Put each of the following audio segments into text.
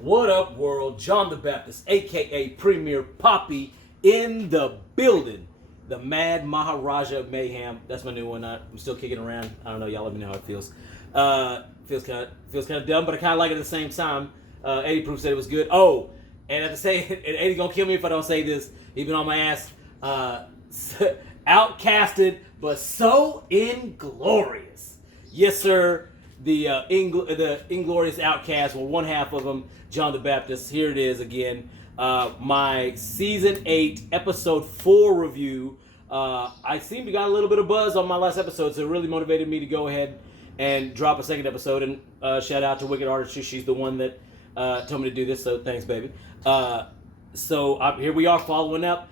What up, world? John the Baptist, aka Premier Poppy, in the building. The Mad Maharaja of Mayhem. That's my new one. I'm still kicking around. I don't know. Y'all let me know how it feels. Feels kind of dumb, but I kind of like it at the same time. Eddie Proof said it was good. Oh, and at the same, and Eddie's gonna kill me if I don't say this. He's been on my ass. Outcasted, but so inglorious. Yes, sir. The inglorious outcast. Well, one half of them, John the Baptist. Here it is again. My season 8, episode 4 review. I seem to got a little bit of buzz on my last episode, so it really motivated me to go ahead and drop a second episode. And shout out to Wicked Artistry. She's the one that told me to do this, so thanks, baby. So here we are following up.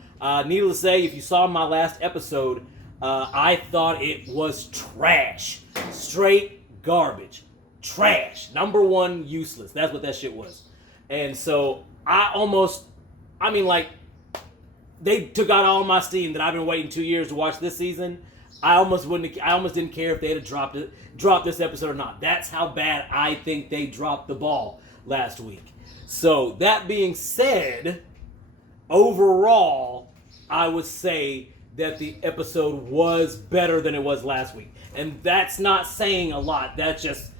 Needless to say, if you saw my last episode, I thought it was trash. Straight garbage. Trash. Number one, useless. That's what that shit was. And so they took out all my steam that I've been waiting 2 years to watch this season. I almost didn't care if they had dropped this episode or not. That's how bad I think they dropped the ball last week. So that being said, overall, I would say that the episode was better than it was last week. And that's not saying a lot. That's just,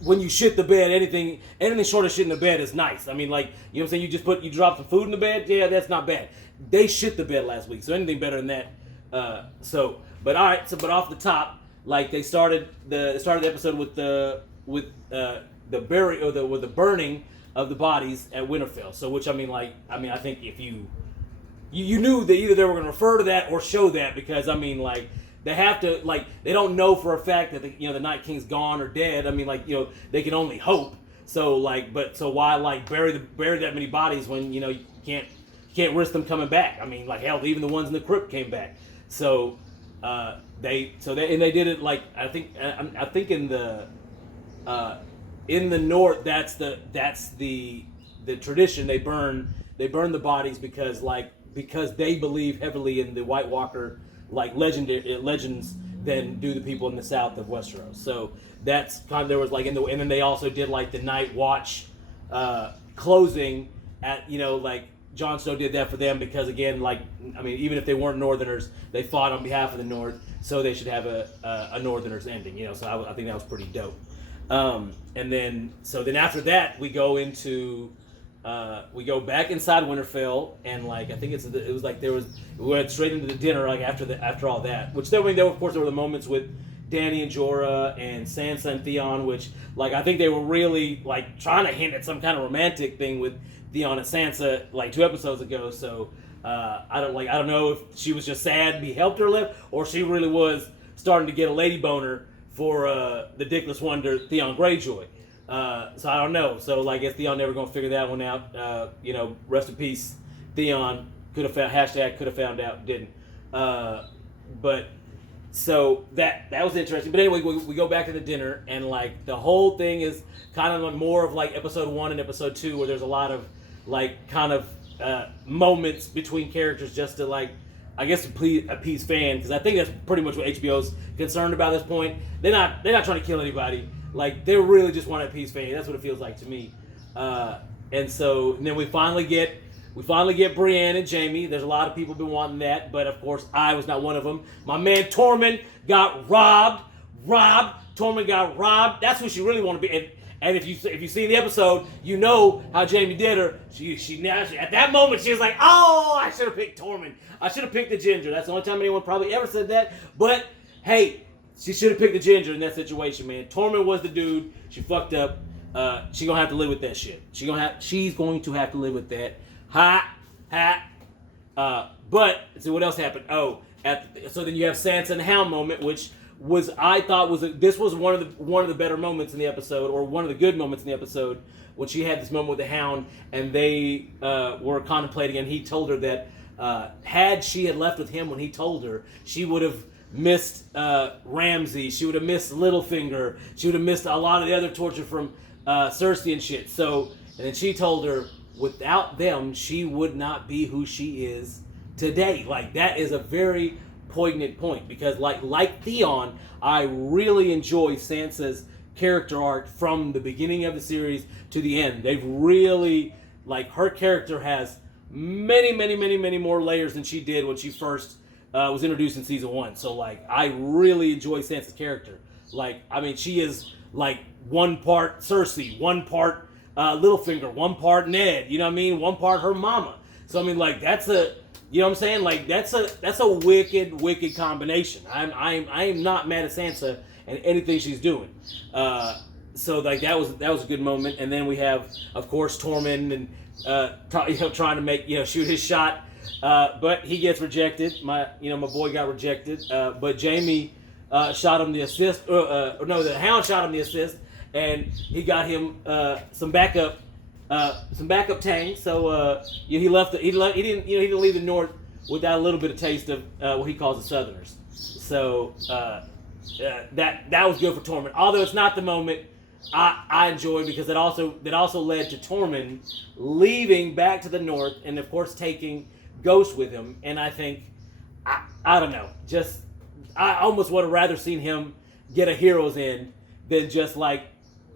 when you shit the bed, anything short of shit in the bed is nice. I mean, like, you know what I'm saying? You drop some food in the bed, yeah, that's not bad. They shit the bed last week, so anything better than that. But off the top, like, they started the episode with the burning of the bodies at Winterfell. So, which I think if you knew that either they were going to refer to that or show that, because they have to, they don't know for a fact that the Night King's gone or dead. They can only hope. So why bury that many bodies when you can't risk them coming back? Hell, even the ones in the crypt came back. So they did it I think in the north that's the tradition. They burn the bodies because they believe heavily in the White Walker legends than do the people in the south of Westeros. So that's kind of, there was and then they also did the Night Watch closing at Jon Snow did that for them because again even if they weren't Northerners, they fought on behalf of the North, so they should have a Northerners ending. So I think that was pretty dope. And then after that we go back inside Winterfell, and I think we went straight into the dinner after all that. Which there were the moments with Dany and Jorah and Sansa and Theon, which I think they were really trying to hint at some kind of romantic thing with Theon and Sansa 2 episodes ago. So I don't know if she was just sad he helped her live, or she really was starting to get a lady boner for the dickless wonder Theon Greyjoy. So I don't know. So I guess Theon never gonna figure that one out. Rest in peace, Theon. Could have found out, didn't. But so that was interesting. But anyway, we go back to the dinner, and the whole thing is kind of more of episode 1 and episode 2, where there's a lot of moments between characters just to I guess to appease fans, because I think that's pretty much what HBO's concerned about at this point. They're not trying to kill anybody. They really just want to appease fans. That's what it feels like to me. And then we finally get Brienne and Jaime. There's a lot of people been wanting that, but of course I was not one of them. My man Tormund got robbed. Tormund got robbed. That's who she really wanted to be. And if you see the episode, you know how Jaime did her. She at that moment she was like, oh, I should have picked Tormund. I should have picked the ginger. That's the only time anyone probably ever said that. But hey, she should have picked the ginger in that situation, man. Tormund was the dude. She fucked up. She gonna have to live with that shit. She's going to have to live with that. But so what else happened? Oh, so then you have Sansa and the Hound moment, which I thought was one of the better moments in the episode, or one of the good moments in the episode, when she had this moment with the Hound, and they were contemplating, and he told her that had she had left with him when he told her, she would have missed Ramsay, she would have missed Littlefinger, she would have missed a lot of the other torture from Cersei and shit. So, and then she told her, without them, she would not be who she is today. That is a very poignant point, because like Theon, I really enjoy Sansa's character arc from the beginning of the series to the end. They've really, like, her character has many more layers than she did when she first was introduced in season 1. So, like, I really enjoy Sansa's character. Like, I mean, she is, like, one part Cersei, one part Littlefinger, one part Ned, you know what I mean? One part her mama. So, I mean, like, that's a, you know what I'm saying? Like, that's a wicked combination. I am not mad at Sansa and anything she's doing. So, like, that was a good moment. And then we have, of course, Tormund and trying to make, shoot his shot, but he gets rejected. My boy got rejected. But Jaime shot him the assist. The Hound shot him the assist, and he got him some backup tang. So he didn't leave the North without a little bit of taste of what he calls the Southerners. So that was good for Tormund. Although it's not the moment I enjoyed, because that also led to Tormund leaving back to the North, and of course taking Ghost with him. And I think I don't know, just I almost would have rather seen him get a hero's end than just like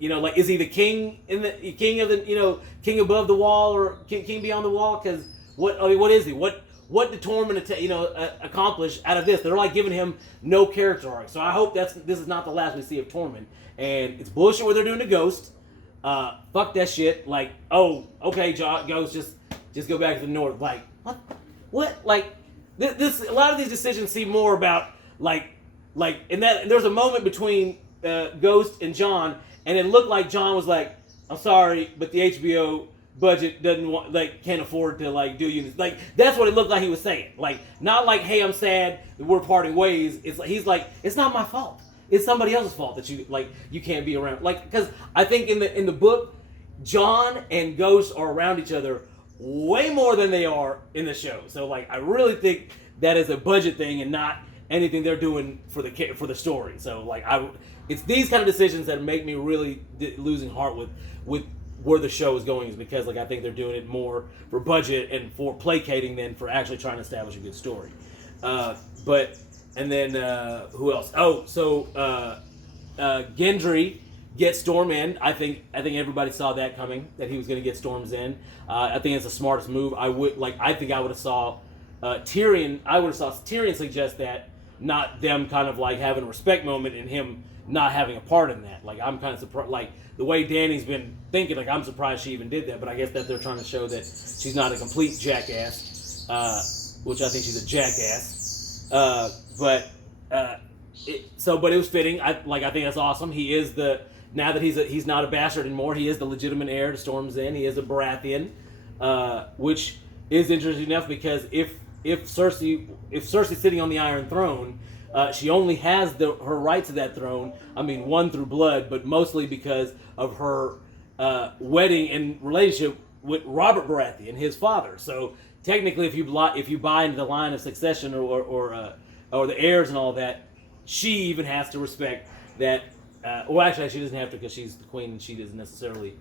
is he the king king above the wall, or king beyond the wall? Because what is he? What did Tormund accomplish out of this? They're like giving him no character arc. So I hope this is not the last we see of Tormund. And it's bullshit what they're doing to Ghost. Fuck that shit. Like, oh, okay, Ghost, just go back to the North. Like, what? Like, this a lot of these decisions seem more about and there's a moment between Ghost and Jon, and it looked like Jon was like, I'm sorry, but the HBO budget can't afford to do units. Like, that's what it looked like he was saying. Like, not like, hey, I'm sad that we're parting ways. It's like he's like, it's not my fault. It's somebody else's fault that you can't be around. Like, because I think in the book, Jon and Ghost are around each other way more than they are in the show. So like, I really think that is a budget thing and not anything they're doing for the story. So like, it's these kind of decisions that make me really losing heart with where the show is going, is because like I think they're doing it more for budget and for placating than for actually trying to establish a good story. And then who else? Oh, so Gendry gets Storm in. I think everybody saw that coming, that he was going to get Storm's in. I think it's the smartest move. I think I would have saw Tyrion. I would have saw Tyrion suggest that, not them kind of like having a respect moment and him not having a part in that. Like, I'm kind of surprised. Like, the way Dany's been thinking, like, I'm surprised she even did that. But I guess that they're trying to show that she's not a complete jackass, which I think she's a jackass. But it was fitting. I think that's awesome. He is now that he's not a bastard anymore. He is the legitimate heir to Storm's End. He is a Baratheon, which is interesting enough, because if Cersei's sitting on the Iron Throne, she only has her right to that throne. I mean, one through blood, but mostly because of her wedding and relationship with Robert Baratheon, his father. So technically, if you buy into the line of succession or the heirs and all that, she even has to respect that. Well, actually, she doesn't have to, because she's the queen and she doesn't necessarily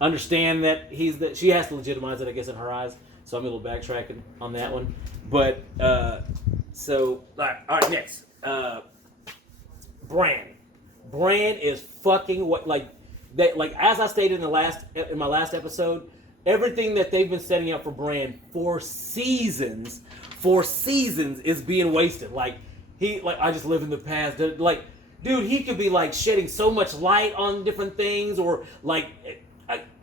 understand that she has to legitimize it, I guess, in her eyes. So I'm a little backtracking on that one. But all right, next, Bran. Bran is fucking as I stated in my last episode, everything that they've been setting up for Bran for seasons is being wasted. Like, I just live in the past. Like, dude, he could be like shedding so much light on different things, or like,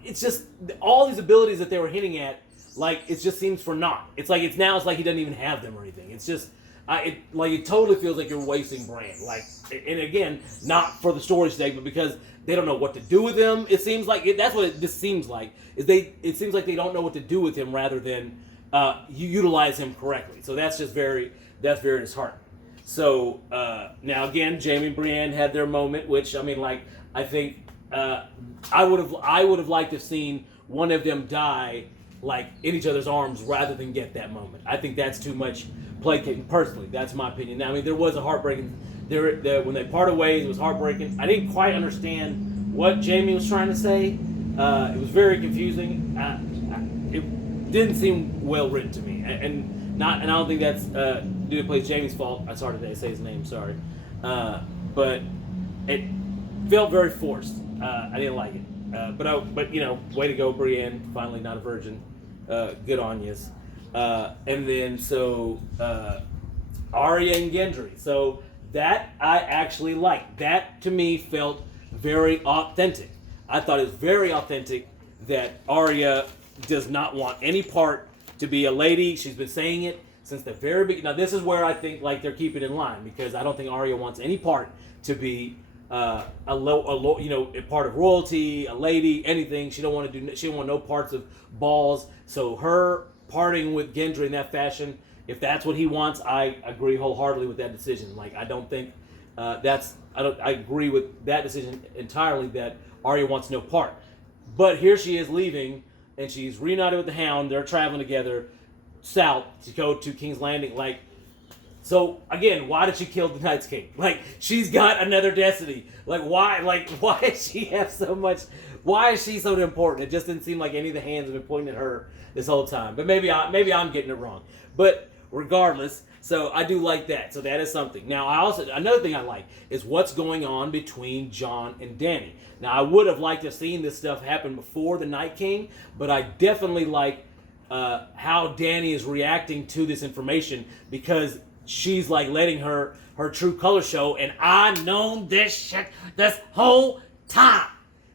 it's just all these abilities that they were hinting at. Like, it just seems for naught. It's like it's like he doesn't even have them or anything. It's just, it totally feels like you're wasting Bran. Like, and again, not for the story's sake, but because they don't know what to do with him. It seems like that's what this seems like. It seems like they don't know what to do with him, rather than you utilize him correctly. So that's very disheartening. So now again, Jaime and Brienne had their moment, which I mean, like, I think I would have liked to have seen one of them die like in each other's arms rather than get that moment. I think that's too much placating. Personally, that's my opinion. Now, I mean, there was a heartbreaking. When they parted ways, it was heartbreaking. I didn't quite understand what Jaime was trying to say. It was very confusing. It didn't seem well written to me, and I don't think that's dude who plays Jaime's fault. I'm sorry, did I say his name? Sorry, but felt very forced. I didn't like it. But way to go, Brienne. Finally not a virgin. Good on yous. And then Arya and Gendry. So that I actually liked. That to me felt very authentic. I thought it was very authentic that Arya does not want any part to be a lady. She's been saying it since the very beginning. Now this is where I think like they're keeping in line, because I don't think Arya wants any part to be a part of royalty, a lady, anything. She don't want no parts of balls. So her parting with Gendry in that fashion, if that's what he wants, I agree wholeheartedly with that decision. Like I don't think I agree with that decision entirely, that Arya wants no part. But here she is leaving, and she's reunited with the Hound. They're traveling together south to go to King's Landing. Like, so again, why did she kill the Night's King? Like, she's got another destiny. Like, why? Like, why does she have so much? Why is she so important? It just didn't seem like any of the hands have been pointing at her this whole time. But maybe I'm getting it wrong. But regardless, so I do like that. So that is something. Now, another thing I like is what's going on between Jon and Dany. Now, I would have liked to have seen this stuff happen before the Night King, but I definitely like how Dany is reacting to this information, because she's like letting her true color show, and I known this shit this whole time.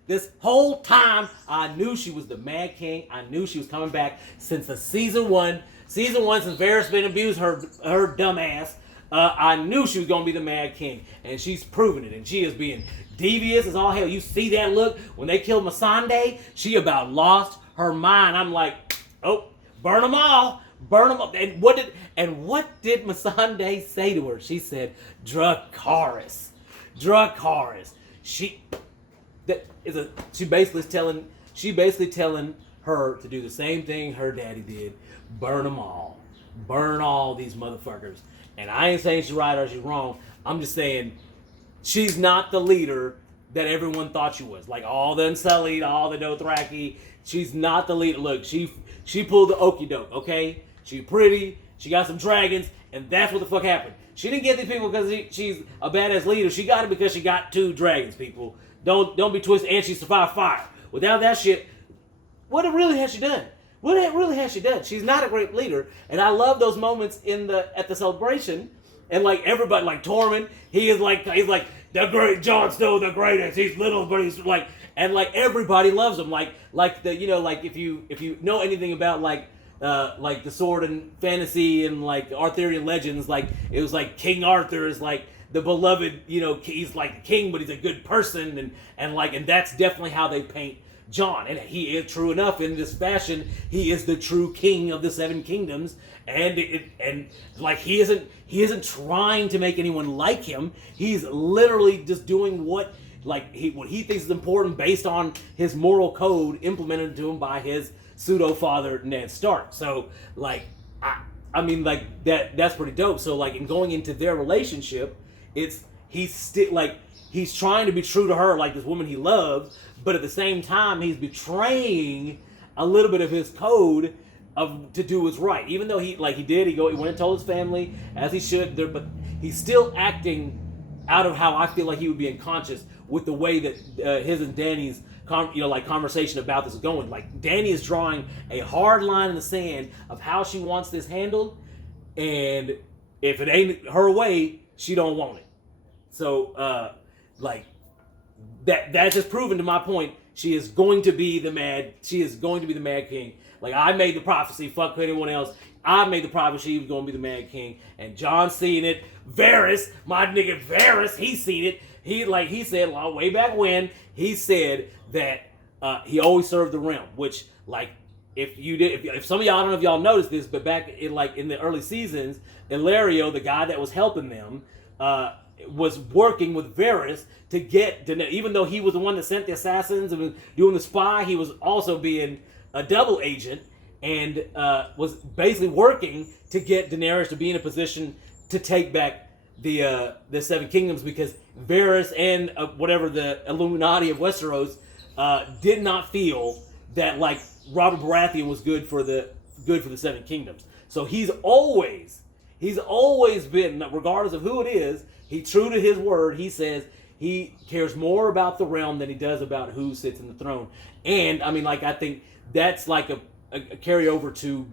This whole time, I knew she was the Mad King. I knew she was coming back since the season one, since Varys been abused her dumb ass. I knew she was going to be the Mad King, and she's proving it, and she is being devious as all hell. You see that look when they killed Missandei? She about lost her mind. I'm like, oh, burn them all. Burn them up. And what did Missandei say to her? She said, Dracarys. She basically telling her to do the same thing her daddy did. Burn them all. Burn all these motherfuckers. And I ain't saying she's right or she's wrong. I'm just saying she's not the leader that everyone thought she was. Like all the Unsullied, all the Dothraki. She's not the leader. Look, she pulled the okie doke, okay? She's pretty. She got some dragons. And that's what the fuck happened. She didn't get these people because she's a badass leader. She got it because she got 2 dragons, people. Don't be twisted. And she survived fire. Without that shit, what really has she done? What really has she done? She's not a great leader. And I love those moments at the celebration. And like everybody, like Tormund, he's like the great Jon Snow, the greatest. He's little, but he's like, and like everybody loves him. Like if you know anything about like the sword and fantasy and like Arthurian legends, like it was like King Arthur is like the beloved, he's like the king, but he's a good person, and that's definitely how they paint Jon. And he is, true enough, in this fashion, he is the true king of the 7 kingdoms, and he isn't trying to make anyone like him. He's literally just doing what he thinks is important based on his moral code implemented to him by his pseudo father Ned Stark. So I mean that's pretty dope. So in going into their relationship, he's trying to be true to her, like this woman he loves, but at the same time he's betraying a little bit of his code to do what's right. Even though he went and told his family as he should, but he's still acting out of how I feel like he would be unconscious with the way that his and Dany's conversation about this is going. Like Dany is drawing a hard line in the sand of how she wants this handled, and if it ain't her way, she don't want it. So that's just proven to my point. She is going to be the Mad King. Like I made the prophecy, fuck anyone else. I made the prophecy he was going to be the Mad King, and Jon's seen it. Varys, my nigga Varys, he's seen it. He said way back when, he said that he always served the realm, which if some of y'all, I don't know if y'all noticed this, but back in the early seasons, Ilario, the guy that was helping them, was working with Varys to get Daenerys. Even though he was the one that sent the assassins and was doing the spy, he was also being a double agent and was basically working to get Daenerys to be in a position to take back the 7 kingdoms, because Varys and whatever the Illuminati of Westeros did not feel that Robert Baratheon was good for the 7 kingdoms. So he's always been, regardless of who it is, he's true to his word. He says he cares more about the realm than he does about who sits in the throne. And I mean, like, I think that's like a carryover to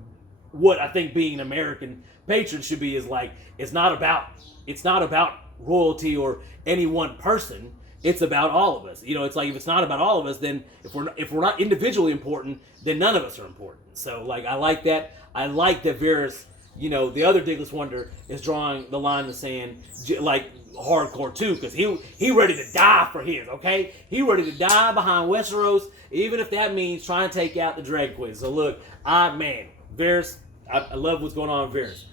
what I think being an American patriot should be. Is like, it's not about royalty or any one person. It's about all of us. You know, it's like, if it's not about all of us, then if we're not individually important, then none of us are important. So like, I like that. I like that Varys, you know, the other Digless Wonder is drawing the line in the sand, like hardcore too, because he ready to die for his. Okay, he ready to die behind Westeros, even if that means trying to take out the Drag Queen. So look, Varys, I love what's going on with Varys.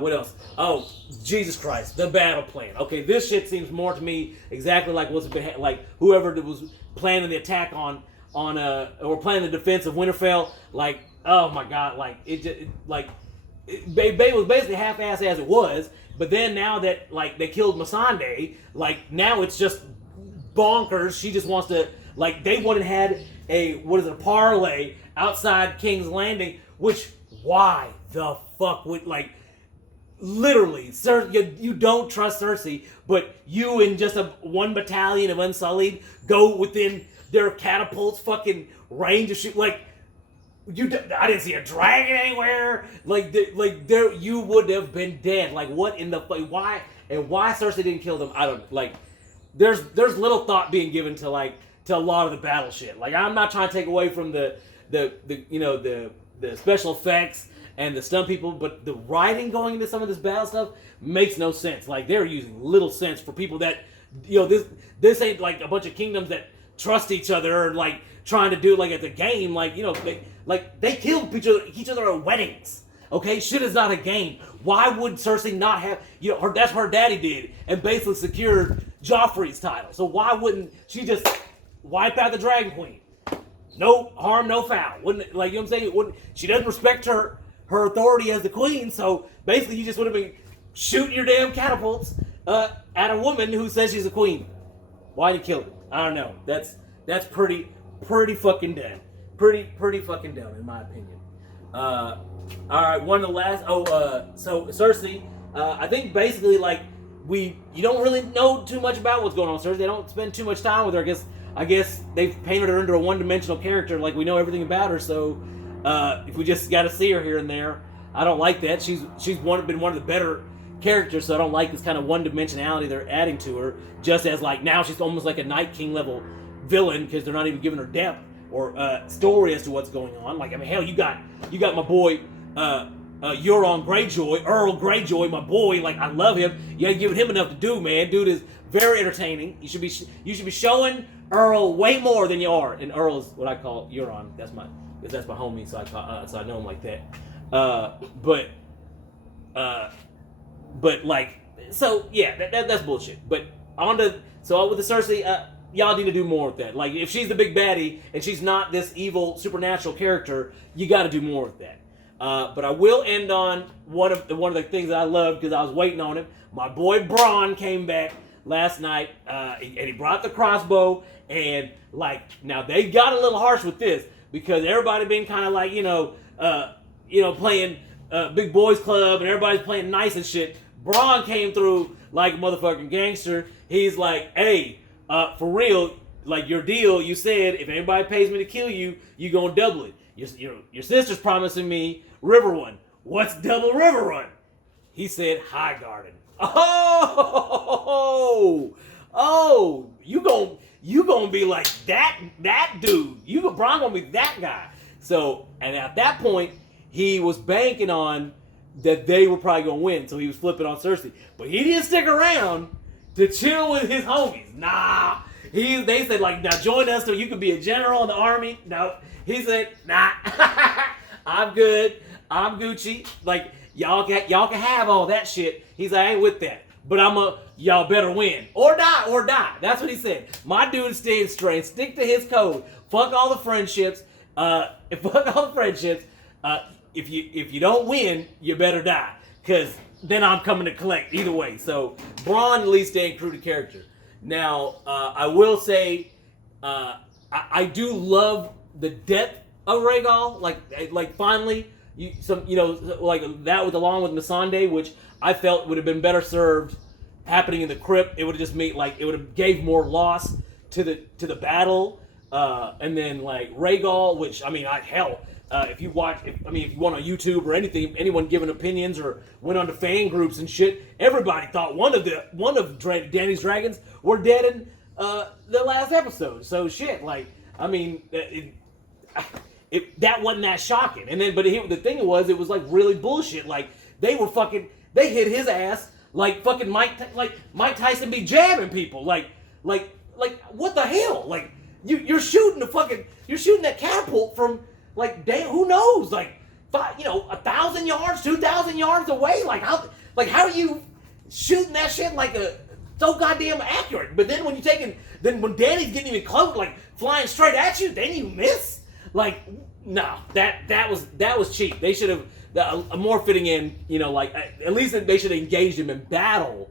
What else? Oh, Jesus Christ, the battle plan. Okay, this shit seems more to me exactly like what's been like whoever was planning the attack on or planning the defense of Winterfell. Like, oh my God, like it was basically half-assed as it was. But then now that like they killed Missandei, like now it's just bonkers. She just wants to, like, they would have had a parlay outside King's Landing. Which, why the fuck would, like, literally, sir, you don't trust Cersei, but you and just one battalion of Unsullied go within their catapults fucking range of shoot. Like, I didn't see a dragon anywhere. There, you would have been dead. Like, what in the why Cersei didn't kill them? I don't, like. There's little thought being given to a lot of the battle shit. Like, I'm not trying to take away from the special effects and the stunt people, but the writing going into some of this battle stuff makes no sense. Like, they're using little sense for people that, you know, this ain't like a bunch of kingdoms that trust each other or like trying to do it like it's a game. Like, you know, they kill each other at weddings. Okay, shit is not a game. Why would Cersei not have, you know, that's what her daddy did and basically secured Joffrey's title. So why wouldn't she just wipe out the Dragon Queen? No harm, no foul. Wouldn't, like, you know what I'm saying? Wouldn't, she doesn't respect her authority as the queen, so basically you just would have been shooting your damn catapults at a woman who says she's a queen. Why did you kill her? I don't know. That's pretty fucking dumb. Pretty fucking dumb in my opinion. All right, one of the last. So Cersei, I think basically like you don't really know too much about what's going on with Cersei. They don't spend too much time with her. I guess they've painted her into a one-dimensional character. Like, we know everything about her. So if we just got to see her here and there, I don't like that. She's been one of the better characters. So I don't like this kind of one-dimensionality they're adding to her. Just as like now she's almost like a Night King level villain because they're not even giving her depth or story as to what's going on. Like, I mean, hell, you got my boy. Euron Greyjoy, Earl Greyjoy, my boy, like, I love him. You ain't giving him enough to do, man. Dude is very entertaining. You should be showing Earl way more than you are. And Earl is what I call Euron. That's my homie, so I know him like that. But like, so yeah, that's bullshit. But so with the Cersei, y'all need to do more with that. Like, if she's the big baddie and she's not this evil supernatural character, you got to do more with that. But I will end on one of the things that I loved because I was waiting on him. My boy Bran came back last night, and he brought the crossbow. And like, now they got a little harsh with this because everybody been kind of like, playing big boys club and everybody's playing nice and shit. Bran came through like a motherfucking gangster. He's like, hey, for real, like, your deal, you said if anybody pays me to kill you, you gonna double it. Your sister's promising me River Run. What's double River Run? He said High Garden. Oh, you gonna be like that dude. Bron gonna be that guy. So, and at that point, he was banking on that they were probably gonna win. So he was flipping on Cersei, but he didn't stick around to chill with his homies. Nah, they said like, now join us so you could be a general in the army. No. He said, nah, I'm good. I'm Gucci. Like, y'all can have all that shit. He's like, I ain't with that. But y'all better win. Or die. That's what he said. My dude stayed straight. Stick to his code. Fuck all the friendships. If you don't win, you better die. Because then I'm coming to collect either way. So, Bronn at least staying true to character. Now, I will say, I do love the depth of Rhaegal, like finally, like that was along with Missandei, which I felt would have been better served happening in the crypt, it would have just made like it would have gave more loss to the battle. And then like Rhaegal, which I mean, if you want on YouTube or anything, anyone giving opinions or went onto fan groups and shit, everybody thought one of Dany's dragons were dead in the last episode. So shit, like I mean, that wasn't that shocking. And then, the thing was, it was like really bullshit. Like they hit his ass like fucking Mike Tyson be jabbing people. Like what the hell? Like you're shooting that catapult from like damn who knows 1,000 yards, 2,000 yards away. Like how are you shooting that shit so goddamn accurate? But then when Dany's getting even close, like flying straight at you, then you miss. Like no, that was cheap. They should have a more fitting in. At least they should have engaged him in battle.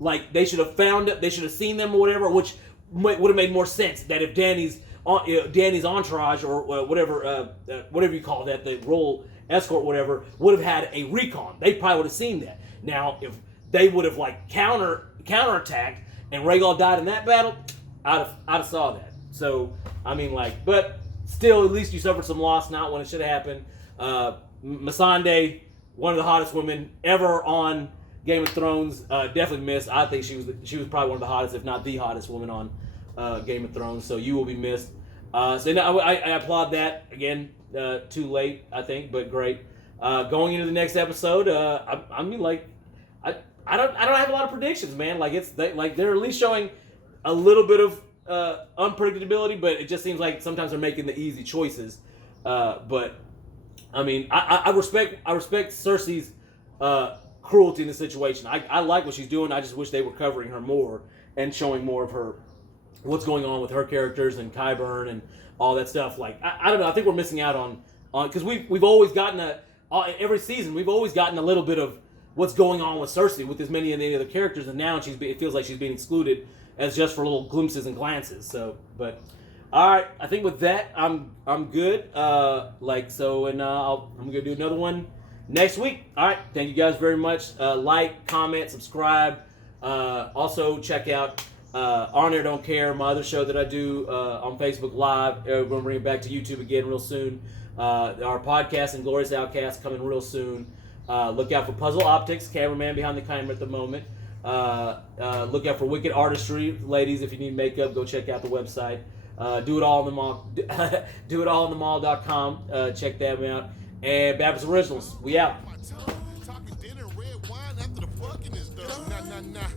Like they should have found it. They should have seen them or whatever, which would have made more sense. That if Dany's entourage or whatever you call that, the royal escort, whatever, would have had a recon, they probably would have seen that. Now, if they would have like counterattacked and Rhaegal died in that battle, I'd have saw that. So I mean, but still, at least you suffered some loss, not when it should have happened. Missandei, one of the hottest women ever on Game of Thrones, definitely missed. I think she was probably one of the hottest, if not the hottest woman on Game of Thrones. So you will be missed. So no, I applaud that again. Too late, I think, but great. Going into the next episode, I don't have a lot of predictions, man. They're at least showing a little bit of unpredictability, but it just seems like sometimes they're making the easy choices. But I mean, I respect Cersei's cruelty in the situation. I like what she's doing. I just wish they were covering her more and showing more of her, what's going on with her characters and Qyburn and all that stuff. Like I don't know. I think we're missing out on because we've always gotten every season we've always gotten a little bit of what's going on with Cersei with as many of the other characters, and now it feels like she's being excluded as just for little glimpses and glances. So, but all right, I think with that I'm good. I'm gonna do another one next week. All right, thank you guys very much. Like, comment, subscribe. Also check out Arya Don't Care, my other show that I do on Facebook Live. We're going to bring it back to YouTube again real soon. Our podcast and Glorious Outcast coming real soon. Look out for Puzzle Optics, cameraman behind the camera at the moment. Look out for Wicked Artistry, ladies. If you need makeup, go check out the website. Do it all in the mall. Do it all in the mall.com. Check them out. And Baptist Originals, we out.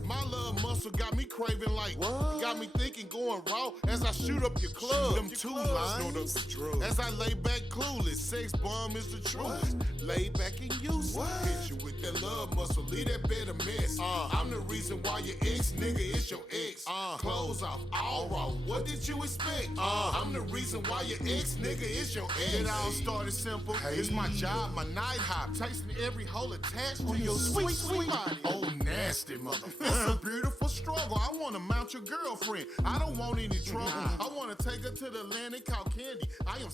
My love muscle got me craving got me thinking going raw as I shoot up your club. Them two lines, as I lay back clueless, sex bomb is the truth. Lay back and use hit you with that love muscle, leave that bed a mess. I'm the reason why your ex nigga is your ex. Clothes off, all raw, what did you expect? I'm the reason why your ex nigga is your ex. It all started simple, it's my job, my night hop, tasting every hole attached to your sweet body. Oh, nasty motherfucker. It's a beautiful struggle. I want to mount your girlfriend. I don't want any trouble. I want to take her to the land and call candy. I am